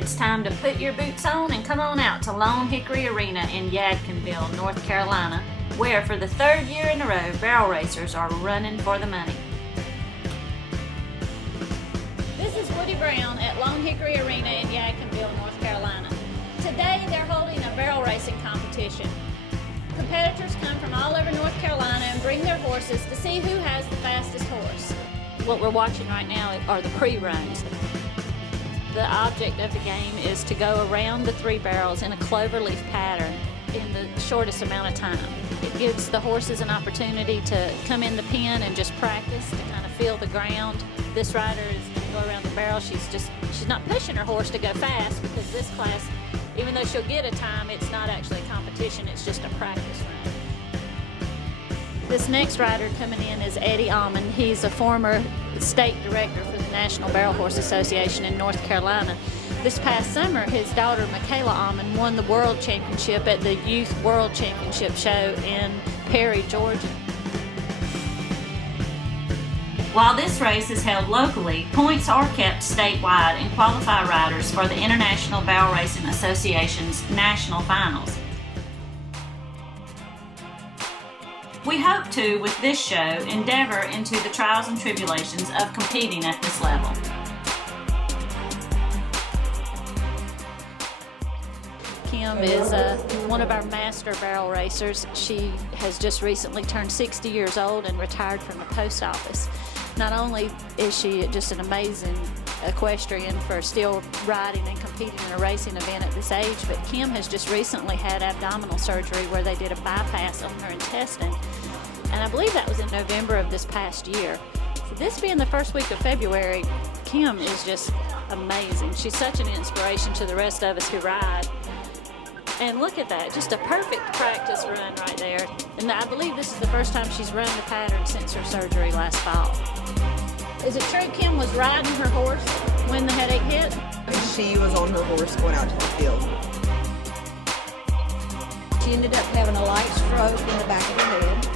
It's time to put your boots on and come on out to Lone Hickory Arena in Yadkinville, North Carolina, where for the third year in a row, barrel racers are running for the money. This is Woody Brown at Lone Hickory Arena in Yadkinville, North Carolina. Today they're holding a barrel racing competition. Competitors come from all over North Carolina and bring their horses to see who has the fastest horse. What we're watching right now are the pre-runs. The object of the game is to go around the three barrels in a cloverleaf pattern in the shortest amount of time. It gives the horses an opportunity to come in the pen and just practice, to kind of feel the ground. This rider is going to go around the barrel. She's not pushing her horse to go fast, because this class, even though she'll get a time, it's not actually a competition, it's just a practice run. This next rider coming in is Eddie Almond. He's a former state director for the National Barrel Horse Association in North Carolina. This past summer, his daughter Michaela Almond won the World Championship at the Youth World Championship show in Perry, Georgia. While this race is held locally, points are kept statewide and qualify riders for the International Barrel Racing Association's national finals. We hope to, with this show, endeavor into the trials and tribulations of competing at this level. Kim is one of our master barrel racers. She has just recently turned 60 years old and retired from the post office. Not only is she just an amazing equestrian for still riding and competing in a racing event at this age, but Kim has just recently had abdominal surgery where they did a bypass on her intestine, and I believe that was in November of this past year. So this being the first week of February, Kim is just amazing. She's such an inspiration to the rest of us who ride. And look at that, just a perfect practice run right there. And I believe this is the first time she's run the pattern since her surgery last fall. Is it true Kim was riding her horse when the headache hit? She was on her horse going out to the field. She ended up having a light stroke in the back of her head.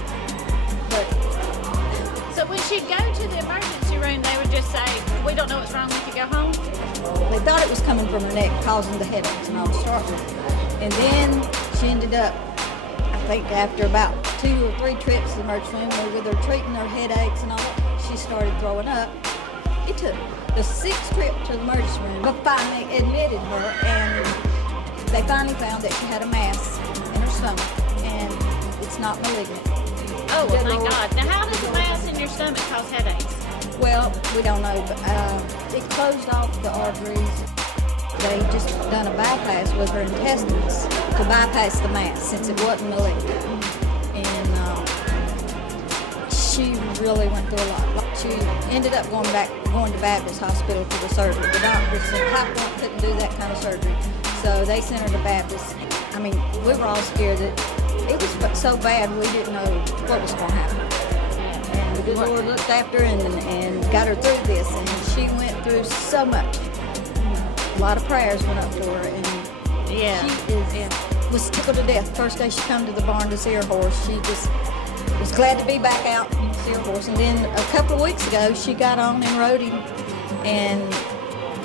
So when she'd go to the emergency room, they would just say, "We don't know what's wrong with you, go home"? They thought it was coming from her neck, causing the headaches, and I was starting. And then she ended up, I think after about 2 or 3 trips to the emergency room, with her treating her headaches and all that, she started throwing up. It took the 6th trip to the emergency room, but finally admitted her, and they finally found that she had a mass in her stomach, and it's not malignant. Oh, well, thank God. Now, how does a mass in your stomach cause headaches? Well, we don't know, but it closed off the arteries. They just done a bypass with her intestines to bypass the mass since it wasn't malignant. And she really went through a lot. She ended up going to Baptist Hospital for the surgery. The doctor said high point couldn't do that kind of surgery, so they sent her to Baptist. I mean, we were all scared that it was so bad we didn't know what was going to happen. And the good Lord looked after her and got her through this, and she went through so much. A lot of prayers went up to her, and she was tickled to death. First day she come to the barn to see her horse, she just was glad to be back out and see her horse. And then a couple of weeks ago, she got on and rode him, and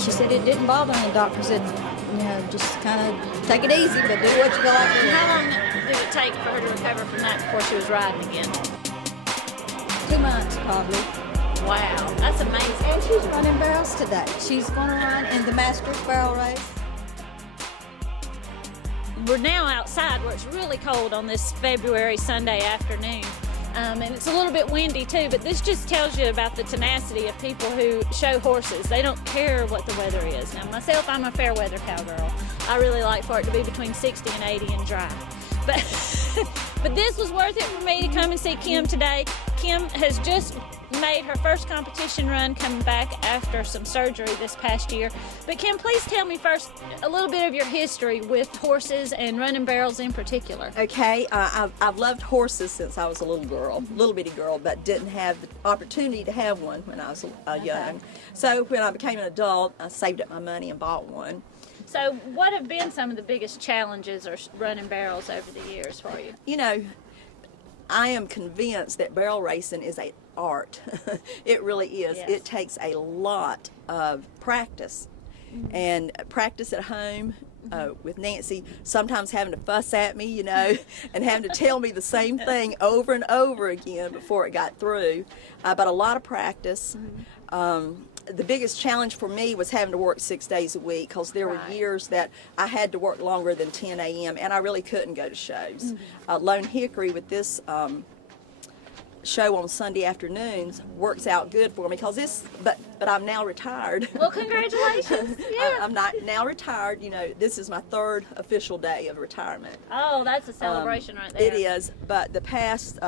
she said it didn't bother her. The doctor said, just kind of take it easy, but do what you feel like doing. How long did it take for her to recover from that before she was riding again? 2 months, probably. Wow, that's amazing. And she's running barrels today. She's going to run in the Masters barrel race. We're now outside where it's really cold on this February Sunday afternoon. And it's a little bit windy too, but this just tells you about the tenacity of people who show horses. They don't care what the weather is. Now myself, I'm a fair weather cowgirl. I really like for it to be between 60 and 80 and dry. But this was worth it for me to come and see Kim today. Kim has just made her first competition run coming back after some surgery this past year. But Kim, please tell me first a little bit of your history with horses and running barrels in particular. Okay, I've loved horses since I was a little bitty girl, but didn't have the opportunity to have one when I was young. So when I became an adult, I saved up my money and bought one. So what have been some of the biggest challenges or running barrels over the years for you? You know, I am convinced that barrel racing is an art. It really is. Yes. It takes a lot of practice. and practice at home with Nancy, sometimes having to fuss at me, you know, and having to tell me the same thing over and over again before it got through. But a lot of practice. The biggest challenge for me was having to work 6 days a week, because there were years that I had to work longer than 10 a.m. and I really couldn't go to shows. Lone Hickory, with this show on Sunday afternoons, works out good for me, because but I'm now retired. Well, congratulations. Yeah. I'm not now retired. You know, this is my 3rd official day of retirement. Oh, that's a celebration right there. It is, but the past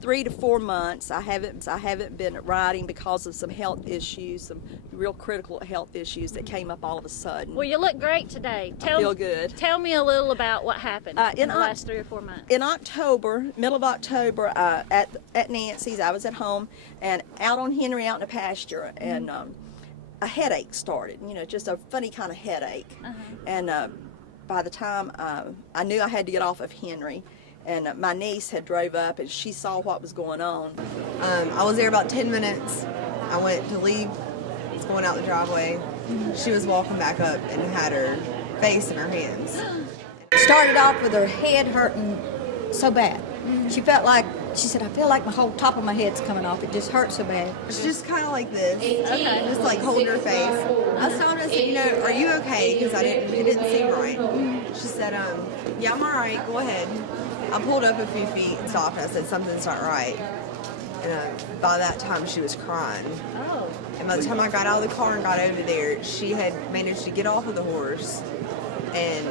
3 to 4 months, I haven't been riding because of some health issues, some real critical health issues that came up all of a sudden. Well, you look great today. I feel good. Tell me a little about what happened in the last 3 or 4 months. In October, middle of October, at Nancy's, I was at home and out on Henry, out in the pasture, and a headache started. You know, just a funny kind of headache. And by the time I knew I had to get off of Henry, and my niece had drove up and she saw what was going on. I was there about 10 minutes. I went to leave, going out the driveway. She was walking back up and had her face in her hands. Started off with her head hurting so bad. She said, I feel like my whole top of my head's coming off. It just hurts so bad. It's just kind of like this. Okay. Just like holding her face. I was telling her, I said, you know, are you okay? Because it didn't seem right. She said, yeah, I'm all right. Go ahead. I pulled up a few feet and stopped. I said, something's not right. And by that time, she was crying. Oh. And by the time I got out of the car and got over there, she had managed to get off of the horse, and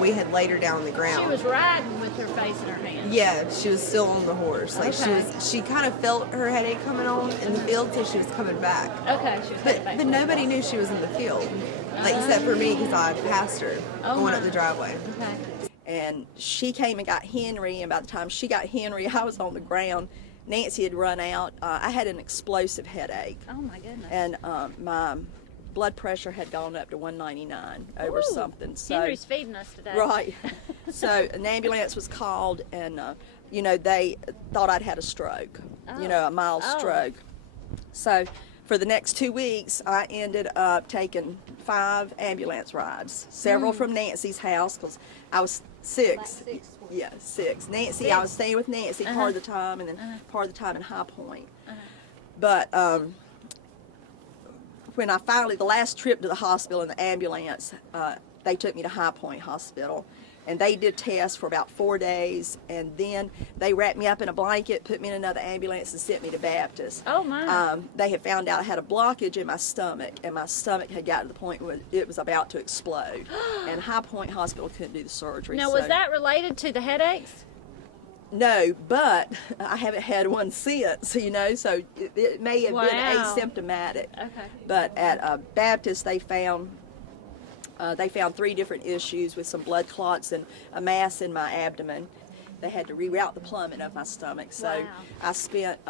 we had laid her down on the ground. She was riding with her face in her hands. Yeah, she was still on the horse. Like Okay. she kind of felt her headache coming on in the field till she was coming back. Okay, she was headed back. But nobody knew she was in the field, like except for me, because I passed her going up the driveway. Okay. And she came and got Henry, and by the time she got Henry, I was on the ground. Nancy had run out. I had an explosive headache, Oh my goodness. and my blood pressure had gone up to 199 over Ooh, something. So Henry's feeding us today. right. So an ambulance was called, and you know, they thought I'd had a stroke. You know, a mild stroke. So for the next 2 weeks, I ended up taking 5 ambulance rides, several from Nancy's house, because I was 6. Yeah, 6. Nancy, I was staying with Nancy part of the time, and then part of the time in High Point. But when I finally, the last trip to the hospital in the ambulance, they took me to High Point Hospital, and they did tests for about 4 days, and then they wrapped me up in a blanket, put me in another ambulance, and sent me to Baptist. Oh my. They had found out I had a blockage in my stomach, and my stomach had gotten to the point where it was about to explode, and High Point Hospital couldn't do the surgery. Now, so. was that related to the headaches? No, but I haven't had one since, you know, so it may have been Wow. asymptomatic. Okay. But at Baptist, they found 3 different issues with some blood clots and a mass in my abdomen. They had to reroute the plumbing of my stomach. So Wow. I spent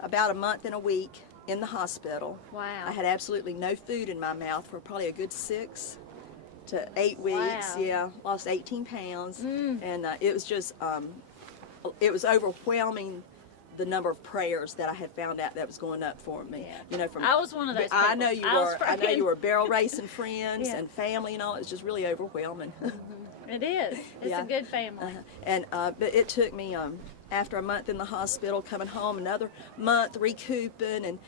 about a month and a week in the hospital. Wow. I had absolutely no food in my mouth for probably a good 6 to 8 weeks. Wow. Yeah, lost 18 pounds. And it was just, it was overwhelming, the number of prayers that I had found out that was going up for me. Yeah. You know, from I was one of those I people. know you I was were. I know praying. you were barrel racing friends Yeah. and family and all. It's just really overwhelming. It is. It's Yeah. a good family. And but it took me after a month in the hospital, coming home, another month recouping and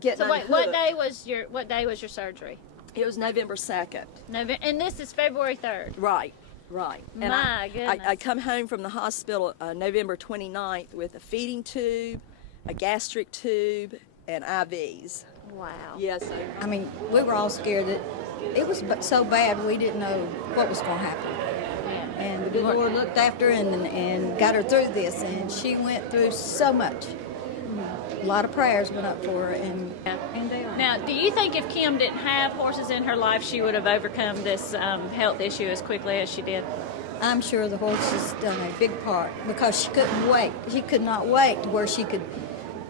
getting So wait, what unhooked. day was your surgery? It was November 2nd. November, and this is February 3rd. Right. Right. And My goodness. I come home from the hospital November 29th with a feeding tube, a gastric tube, and IVs. Wow. Yes. I mean, we were all scared that it was so bad we didn't know what was going to happen. Yeah. And the good Lord looked after her and got her through this, and she went through so much. A lot of prayers went up for her, and they are. Now, do you think if Kim didn't have horses in her life, she would have overcome this health issue as quickly as she did? I'm sure the horses done a big part because she couldn't wait. She could not wait to where she could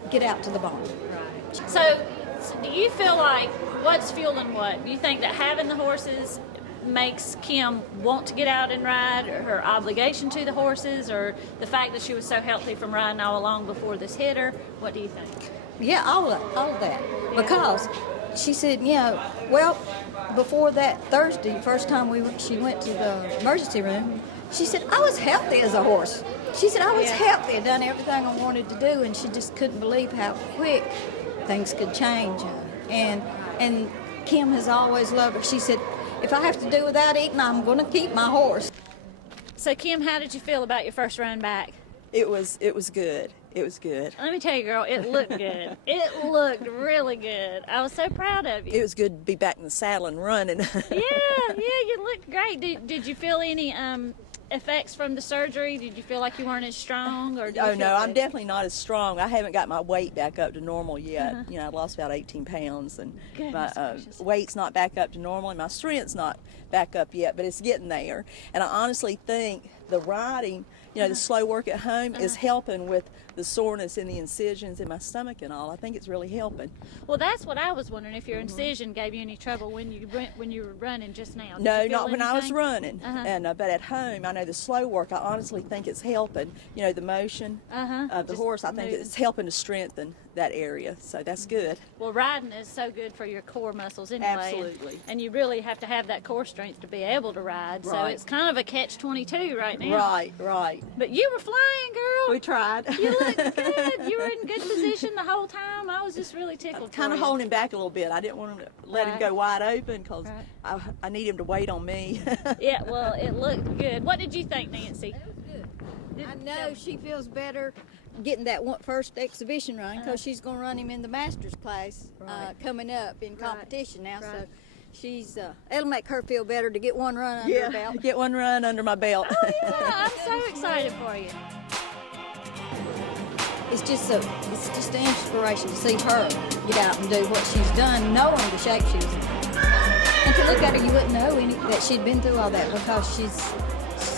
get out to the barn. Right. So do you feel like what's fueling what? Do you think that having the horses makes Kim want to get out and ride, or her obligation to the horses, or the fact that she was so healthy from riding all along before this hit her? What do you think? Yeah, all of that. Because she said, well, before that Thursday, first time she went to the emergency room, she said, I was healthy as a horse. She said, I was healthy, done everything I wanted to do, and she just couldn't believe how quick things could change. And Kim has always loved her. She said, if I have to do without eating, I'm going to keep my horse. So Kim, how did you feel about your first run back? It was good. It was good. Let me tell you, girl, it looked good. It looked really good. I was so proud of you. It was good to be back in the saddle and running. Yeah, you looked great. Did you feel any effects from the surgery? Did you feel like you weren't as strong? Or Oh, no, I'm definitely not as strong. I haven't got my weight back up to normal yet. I lost about 18 pounds, and my weight's not back up to normal, and my strength's not back up yet, but it's getting there. And I honestly think the riding, the slow work at home is helping with the soreness in the incisions in my stomach and all. I think it's really helping. Well, that's what I was wondering, if your incision gave you any trouble when you were running just now. No, not when I was running. And but at home, I know the slow work, I honestly think it's helping. The motion of the horse, I think it's helping to strengthen that area. So that's good. Well, riding is so good for your core muscles anyway. Absolutely. And you really have to have that core strength to be able to ride. So Right. it's kind of a catch-22 right now. Right. But you were flying, girl. We tried. You looked good. You were in good position the whole time. I was just really tickled. Kind of for you. holding him back a little bit. I didn't want him to let him go wide open because Right. I need him to wait on me. Yeah, well, it looked good. What did you think, Nancy? It was good. I know she feels better getting that first exhibition run because she's going to run him in the master's class coming up in competition now. So she's it'll make her feel better to get one run under her belt. Get one run under my belt. Oh, yeah, I'm so excited for you. It's just an inspiration to see her get out and do what she's done, knowing the shape she was in. And to look at her, you wouldn't know that she'd been through all that because she's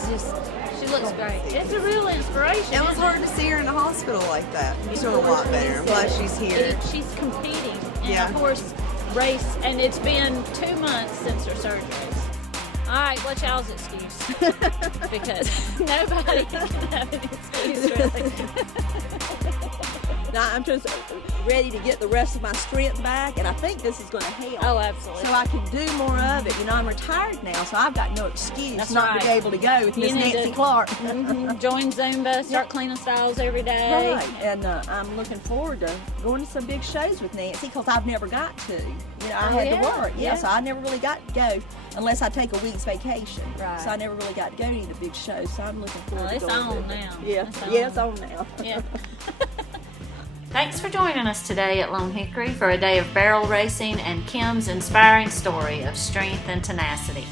just. She looks great. It's a real inspiration. It was isn't hard to see her in the hospital like that. She's doing a lot better. I'm glad she's here. She's competing in Yeah. a horse race, and it's been 2 months since her surgeries. All right, what's y'all's excuse? Because nobody can have an excuse, really. Now I'm just ready to get the rest of my strength back, and I think this is going to help. Oh, absolutely. So I can do more of it. I'm retired now, so I've got no excuse That's not right. to be able to go with Miss You need Nancy to- Clark. Join Zumba, start cleaning styles every day. Right, and I'm looking forward to going to some big shows with Nancy because I've never got to. I had to work, so I never really got to go unless I take a week's vacation. Right. So I never really got to go to any of the big shows. So I'm looking forward Well, to it's going on to it. now. Yeah, it's on now. Yeah. Thanks for joining us today at Lone Hickory for a day of barrel racing and Kim's inspiring story of strength and tenacity.